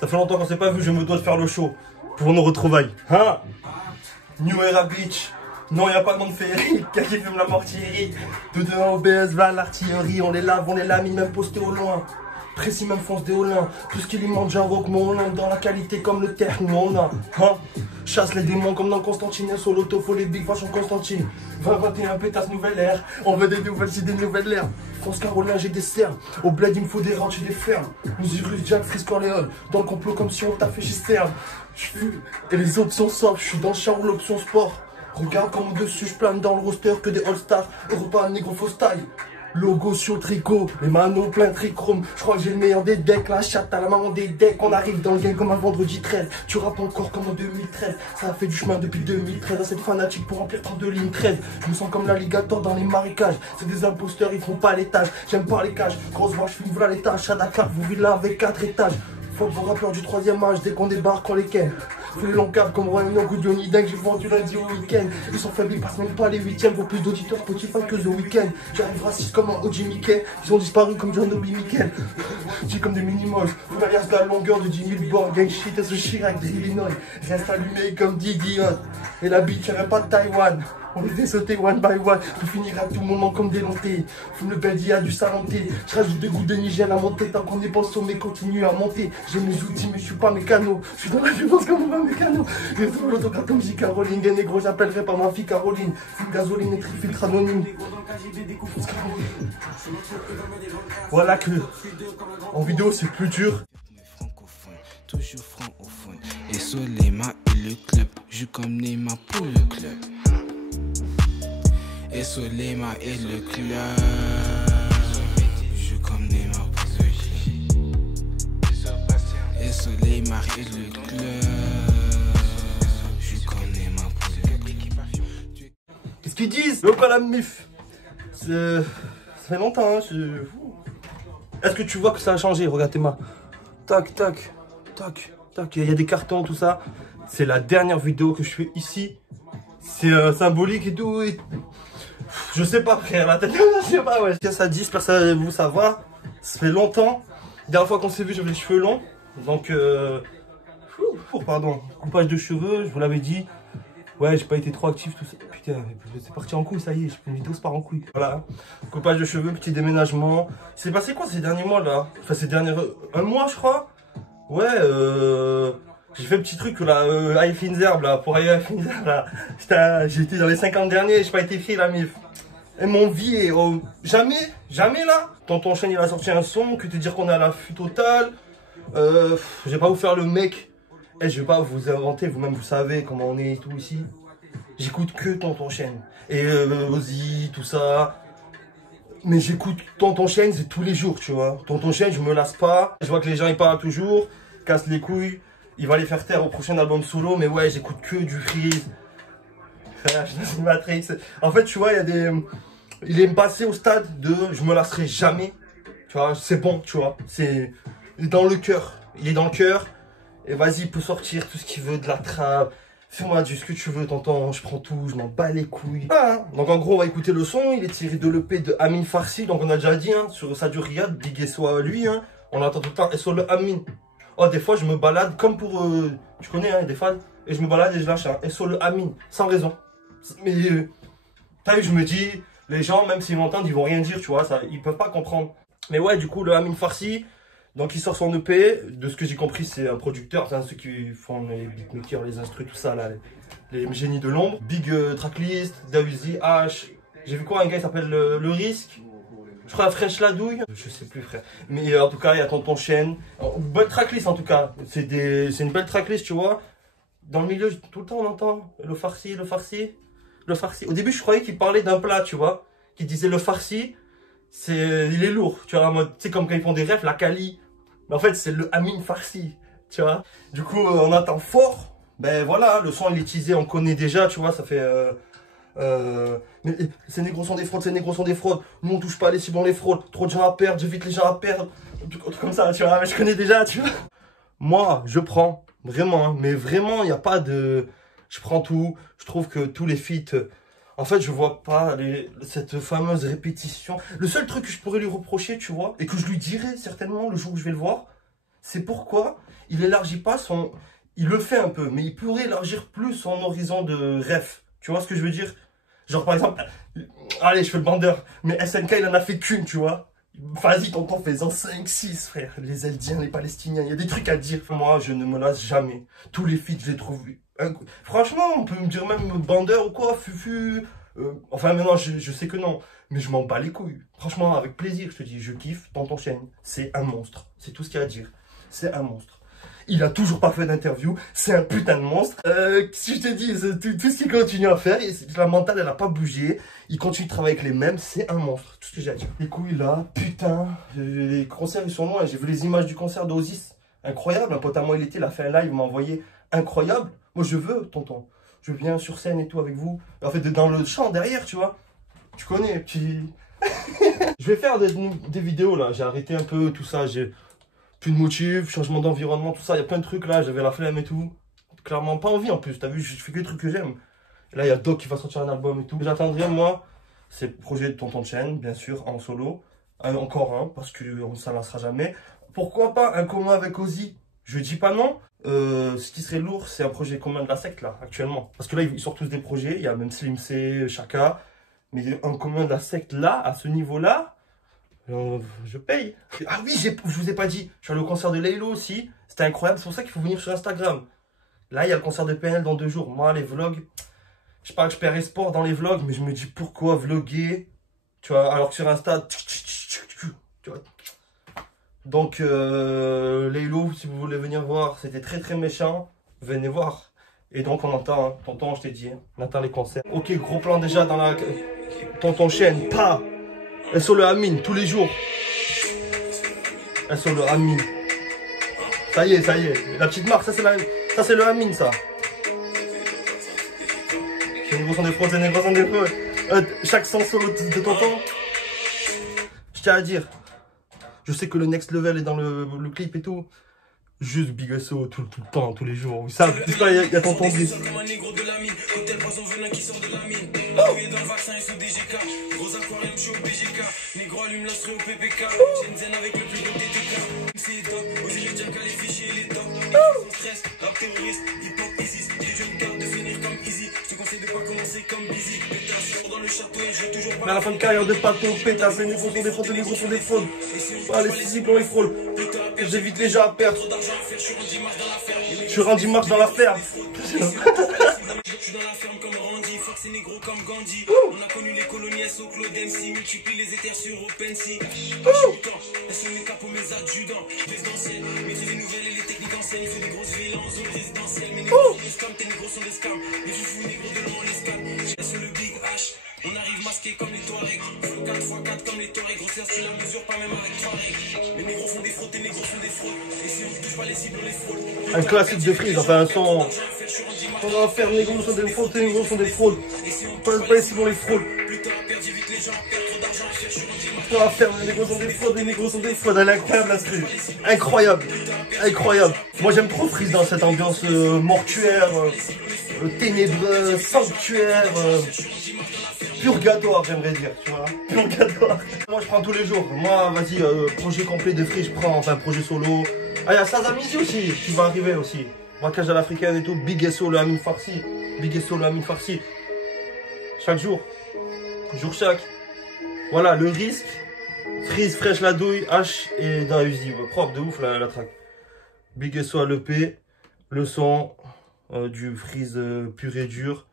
Ça fait longtemps qu'on s'est pas vu, je me dois de faire le show pour nos retrouvailles. Hein? New Era Beach. Non, y a pas de nom de féerie. Qui fume la mortillerie. De devant au BS, va l'artillerie. On les lave, on les lamine, même posté au loin. Précis, même fonce des Olins. Tout ce qui lui manque, j'avoue que mon Olin. Dans la qualité comme le terre, nous on a. Hein? Chasse les démons comme dans Constantine. Sur l'auto, faut les big fashion Constantine. 20-21 pétasse nouvelle ère. On veut des nouvelles idées, des nouvelles ères. France Carolin, j'ai des cernes. Au bled, il me faut des ranchs et des fermes. Musurus, Jack, Fris, Corleone. Dans le complot comme si on t'a fait Gisterne. Et les options sortent, je suis dans le champ où l'option sport. Regarde comme dessus je plane dans le roster que des All-Stars. Europa, négro, fausse taille. Logo sur le tricot, les manos plein de trichrome. Je crois que j'ai le meilleur des decks, la chatte à la maman des decks. On arrive dans le game comme un vendredi 13. Tu rappes encore comme en 2013. Ça a fait du chemin depuis 2013. Assez de fanatiques pour remplir 32 lignes 13. Je me sens comme l'alligator dans les marécages. C'est des imposteurs, ils font pas l'étage. J'aime pas les cages, grosse vache, fume voilà l'étage. À Dakar, vous villa avec 4 étages. Faut vos rappeurs du 3e âge, dès qu'on débarque, on les ken. Tous les longs câbles comme Royan Goudjoni dingue, j'ai vendu lundi au week-end. Ils sont faibles, ils passent même pas les 8e. Vaut plus d'auditeurs Spotify que The Weeknd. J'arrive raciste comme un OG Mickey. Ils ont disparu comme John Obi Mikel. J'ai comme des mini-moches. Faut derrière de la longueur de 10 000 bords. Gang shit et ce Chirac d'Illinois. Reste allumé comme Didi. Et la bitch, y'aurait pas de Taïwan. On les fait sauter one by one. Tout finira tout le moment comme des lentilles. Fume le Beldia du salanté. Je rajoute 2 gouttes de Nigel à monter. Tant qu'on n'est pas au sommet, continue à monter. J'ai mes outils, mais je suis pas mécano. Je suis dans la violence comme un mécano. Et tout l'autographe comme si Caroline. Des négros, j'appellerai pas ma fille Caroline. Fume gasoline et trifiltre anonyme. Voilà que en vidéo c'est plus dur. Toujours francophone. Et Solema et le club. Joue comme Neymar pour le club. Et Solema et le club. Joue comme Neymar pour le club. Et Solema et le club. Joue comme Neymar pour le club. Qu'est-ce qu'ils disent? Le la mif. Ça fait longtemps, hein. Est-ce que tu vois que ça a changé? Regarde tes mains. Tac, tac, tac, tac. Il y a des cartons, tout ça. C'est la dernière vidéo que je fais ici. C'est symbolique et tout. Je sais pas, frère, la tête, je sais pas, ouais. Qu'est-ce que ça dit? J'espère que vous, ça va. Ça fait longtemps. La dernière fois qu'on s'est vu, j'avais les cheveux longs. Donc, pardon, coupage de cheveux, je vous l'avais dit. Ouais, j'ai pas été trop actif, tout ça. Putain, c'est parti en couille, ça y est, une vidéo, c'est part en couille. Voilà, coupage de cheveux, petit déménagement. C'est passé quoi ces derniers mois là? Enfin, ces derniers. Un mois, je crois. Ouais, j'ai fait un petit truc là, à Finzerbe là, pour aller à Finzerbe là. J'ai été dans les 50 derniers, j'ai pas été pris la mif. Et mon vie est. Jamais là. Tonton Chêne il a sorti un son, que te dire qu'on est à l'affût total. Je vais pas vous faire le mec. Et je vais pas vous inventer, vous-même vous savez comment on est et tout ici. J'écoute que Tonton Chêne. Et Ozzy, tout ça. Mais j'écoute Tonton Chêne, c'est tous les jours, tu vois. Tonton Chêne, je me lasse pas. Je vois que les gens ils parlent toujours, cassent les couilles. Il va les faire taire au prochain album solo. Mais ouais, j'écoute que du Freeze. Je suis dans une Matrix. En fait, tu vois, il y a des. Il est passé au stade de je me lasserai jamais. Tu vois, c'est bon, tu vois. C'est dans le cœur. Il est dans le cœur. Et vas-y, il peut sortir tout ce qu'il veut, de la trappe. Fais-moi du ce que tu veux, t'entends, je prends tout, je m'en bats les couilles. Ah, donc en gros, on va écouter le son. Il est tiré de l'EP de Amin Farsi. Donc on a déjà dit, hein, sur Sadio Riyad, Big SO à lui. Hein, on entend tout le temps SO le Amin. Oh, des fois, je me balade comme pour. Tu connais, hein, des fans. Et je me balade et je lâche un SO le Amin, sans raison. Mais, t'as vu, je me dis, les gens, même s'ils m'entendent, ils vont rien dire, tu vois, ça, ils peuvent pas comprendre. Mais ouais, du coup, le Amin Farsi. Donc il sort son EP, de ce que j'ai compris c'est un producteur, c'est ceux qui font les beatmakers, les instrus, tout ça là, les génies de l'ombre. Big tracklist, Dawizi, H, j'ai vu quoi, un gars qui s'appelle le Risque, je crois Fresh Ladouille, je sais plus frère. Mais en tout cas il y a Tonton Chêne, belle tracklist en tout cas, c'est une belle tracklist tu vois. Dans le milieu tout le temps on entend le farci, le farci, le farci. Au début je croyais qu'il parlait d'un plat tu vois, qu'il disait le farci. Il est lourd, tu vois, en mode, tu sais, comme quand ils font des refs, la Kali. Mais en fait, c'est le Amin Farsi, tu vois. Du coup, on attend fort. Ben voilà, le son, il est teasé, on connaît déjà, tu vois, ça fait. Mais ces négros sont des fraudes, ces négros sont des fraudes. Nous, on touche pas les cibles, on les fraude. Trop de gens à perdre, j'évite les gens à perdre. Un truc comme ça, tu vois, mais je connais déjà, tu vois. Moi, je prends, vraiment, hein, mais vraiment, il n'y a pas de. Je prends tout, je trouve que tous les feats. En fait, je vois pas cette fameuse répétition. Le seul truc que je pourrais lui reprocher, tu vois, et que je lui dirai certainement le jour où je vais le voir, c'est pourquoi il élargit pas son... Il le fait un peu, mais il pourrait élargir plus son horizon de rêve. Tu vois ce que je veux dire? Genre, par exemple, allez, je fais le bandeur, mais SNK, il en a fait qu'une, tu vois. Vas-y, tonton, fais-en 5, 6, frère. Les Eldiens, les Palestiniens, il y a des trucs à dire. Moi, je ne me lasse jamais. Tous les feats, je les trouve... Franchement, on peut me dire même bandeur ou quoi, fufu... enfin, maintenant, je sais que non. Mais je m'en bats les couilles. Franchement, avec plaisir, je te dis, je kiffe Tonton Chaîne. C'est un monstre. C'est tout ce qu'il y a à dire. C'est un monstre. Il a toujours pas fait d'interview. C'est un putain de monstre. Si je te dis, tout ce qu'il continue à faire, la mentale, elle a pas bougé. Il continue de travailler avec les mêmes. C'est un monstre. Tout ce que j'ai à dire. Les couilles là, putain. Les concerts, ils sont loin. J'ai vu les images du concert d'Ozis. Incroyable. Un pote à moi, il a fait un live, il m'a envoyé. Incroyable. Moi, je veux, tonton. Je viens sur scène et tout avec vous. En fait, dans le champ derrière, tu vois. Tu connais, petit... Je vais faire des vidéos là. J'ai arrêté un peu tout ça. J'ai plus de motifs, changement d'environnement, tout ça. Il y a plein de trucs là. J'avais la flemme et tout. Clairement pas envie en plus. T'as vu, je fais que des trucs que j'aime. Là, il y a Doc qui va sortir un album et tout. J'attendrai, moi, c'est le projet de Tonton Chaîne, bien sûr, en solo. Encore un, parce qu'on ne s'en lassera jamais. Pourquoi pas un commun avec Ozzy? Je dis pas non. Ce qui serait lourd, c'est un projet commun de la secte là, actuellement. Parce que là, ils sortent tous des projets. Il y a même Slim C, Chaka. Mais un commun de la secte là, à ce niveau-là, je paye. Ah oui, je vous ai pas dit. Je suis allé au concert de Laylo aussi. C'était incroyable. C'est pour ça qu'il faut venir sur Instagram. Là, il y a le concert de PNL dans 2 jours. Moi, les vlogs, je sais pas que je perds espoir dans les vlogs, mais je me dis pourquoi vlogger, tu vois, alors que sur Insta, tu vois. Donc, Laylo, si vous voulez venir voir, c'était très très méchant. Venez voir. Et donc, on entend, hein, tonton, je t'ai dit, hein, on attend les concerts. Ok, gros plan déjà dans la... Tonton Chaîne, pas. Elle sur le Amine, tous les jours. Elle sur le Amine. Ça y est, ça y est. La petite marque, ça c'est le Amine, ça. C'est une grosse son des fraudes, c'est une grosse son des fraudes. Chaque son solo de tonton. Je tiens à dire. Je sais que le next level est dans le clip et tout. Juste Big SO tout le temps, tous les jours. Ils savent, il y a tonton Brice. Mais à la fin de carrière de Pato, pétasse, les négros sont des fraudes, les négros sont des fraudes. Ah, les six on les fraude. J'évite les gens à perdre. Je suis rendu marche dans la ferme. Je suis dans la ferme comme Randy, Fox et négro comme Gandhi. On a connu les colonies SO Claude MC, multiplie les éthers sur OpenSea. Elles sont mes capos, mes adjudants. Résidentiel, maîtrise les nouvelles et les techniques anciennes. Il fait des grosses villes en zone résidentielle. Mes négros sont des scams, tes négros sont des scams. Les foufous négros de loin, on les scanne. J'ai sur le Big H. On arrive masqué comme les Touaregs. Flow 4x4 comme les Touaregs. Grossière, tu la mesures pas même avec 3 règles. Les négros font des fraudes, tes négros font des fraudes. Et si on touche pas les cibles, on les fraude. Un classique de Freeze, enfin un son. On va faire les négros sont des fraudes, tes négros sont des fraudes. Pas les cibles, on les fraude. On va faire les négros sont des fraudes, les négros sont des fraudes. Elle est incroyable la stream. Incroyable. Incroyable. Moi j'aime trop Freeze dans cette ambiance mortuaire, ténébreux, sanctuaire. Purgatoire, j'aimerais dire, tu vois. Purgatoire. Moi, je prends tous les jours. Moi, vas-y, projet complet de Free, je prends. Enfin, projet solo. Ah, il y a Sazamizi aussi, qui va arriver aussi. Braquage à l'africaine et tout. Big SO, le Amine Farsi. Big SO, le Amine Farsi. Chaque jour. Jour chaque. Voilà, le risque. Freeze, fraîche la douille, H et dans Uzi. Propre de ouf, la track. Big SO à l'EP. Le son du Freeze pur et dur.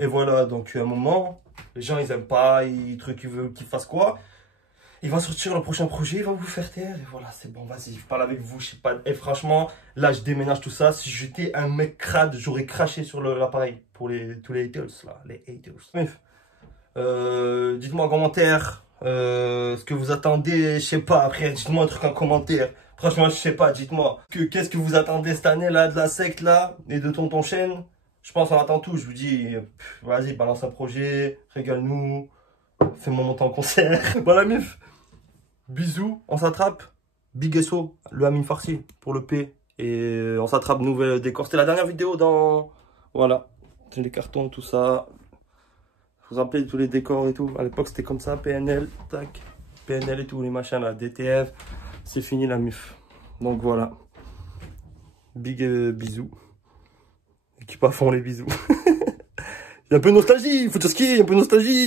Et voilà, donc à un moment, les gens ils aiment pas, ils veulent qu'ils fassent quoi. Il va sortir le prochain projet, il va vous faire taire. Et voilà, c'est bon, vas-y, je parle avec vous, je sais pas. Et franchement, là je déménage tout ça. Si j'étais un mec crade, j'aurais craché sur l'appareil pour tous les haters là, les haters. Bref, dites-moi en commentaire ce que vous attendez, je sais pas. Après, dites-moi un truc en commentaire. Franchement, je sais pas, dites-moi. Qu'est-ce que vous attendez cette année là, de la secte là, et de Tonton Chaîne. Je pense qu'on attend tout, je vous dis, vas-y, balance un projet, régale-nous, fais-moi monter en concert. Voilà, mif. Bisous, on s'attrape. Big SO, le Amine Farsi pour le P. Et on s'attrape, nouvelle décor. C'était la dernière vidéo dans... Voilà, les cartons, tout ça. Vous vous rappelez tous les décors et tout. À l'époque, c'était comme ça, PNL, tac. PNL et tout, les machins là, DTF. C'est fini la mif. Donc voilà. Big bisous. Équipe à fond les bisous. Il y a un peu de nostalgie, il faut dire ce qu'il y a, un peu de nostalgie.